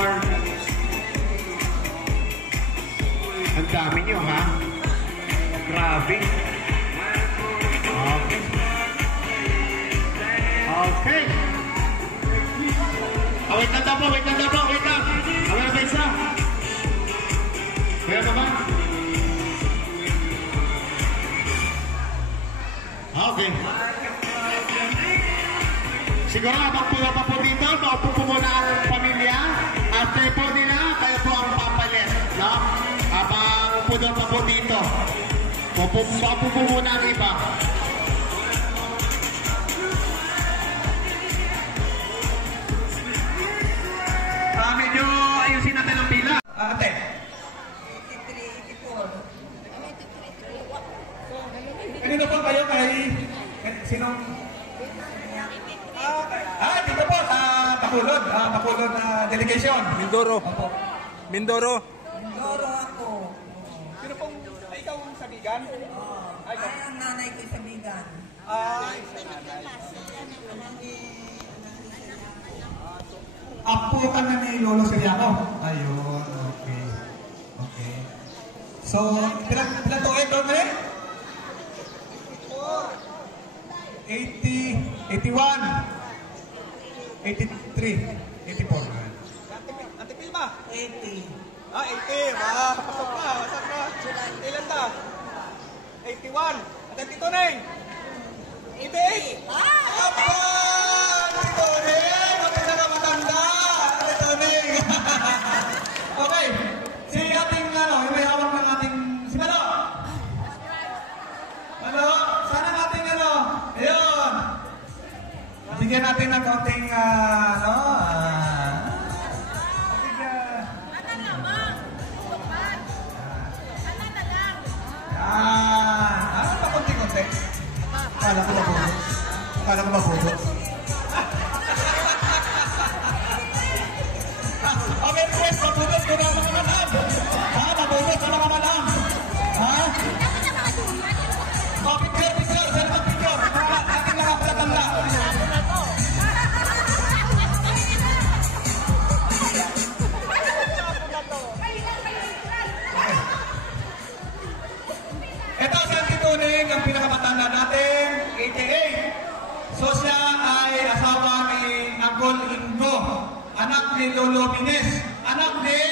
more. Ang dami nyo, ha? Grabe. Okay. Okay. Oh, wait lang po, wait lang po, wait lang. Wala na ba isa? Kaya naman. Okay. Siguro habang pula pa po dito, maupo po muna ang pamilya. After po nila, kayo po ang papalit. No? Habang upo doon pa po dito. Maupo po muna ang iba. Medyo ayusin natin ang pila. Ate. 83, 84. Kanino po kayo kay... Sinong... dito po sa Bacolod. Bacolod delegation. Mindoro. Opo. Mindoro. Mindoro ako. Sino pong... ikaw ang sabigan? Ay, ang nanay ko sabigan. Apo ka na ni Lolo Siriano. Ayun, okay. Okay. So, pilang tuloy ito na rin? 80, 81, 83, 84. Ate Pilma? 80. 80. Pasok na. Pasok na. Ilan ta? 81. Ate Tito Neng? 88. Apa! Tito Neng! Ang pinakamatanda! Ate Tito Neng! Okay. Si ating, yung may hawak ng ating, si Malo! Malo, sana ating, ayun! Bigyan natin ng konting, konti-konti. Akala ko mabubot. Akala ko mabubot. Okay, request, mabubot ko na mga malam. Mabubot ko na mga malam. Picture. Saan ang picture? Ating mga palatanda. Ito si Tito Neng, ang pinakamatanda natin, 88. So siya ay asawa ni Uncle Ingo, anak ni Lolo Mines, anak ni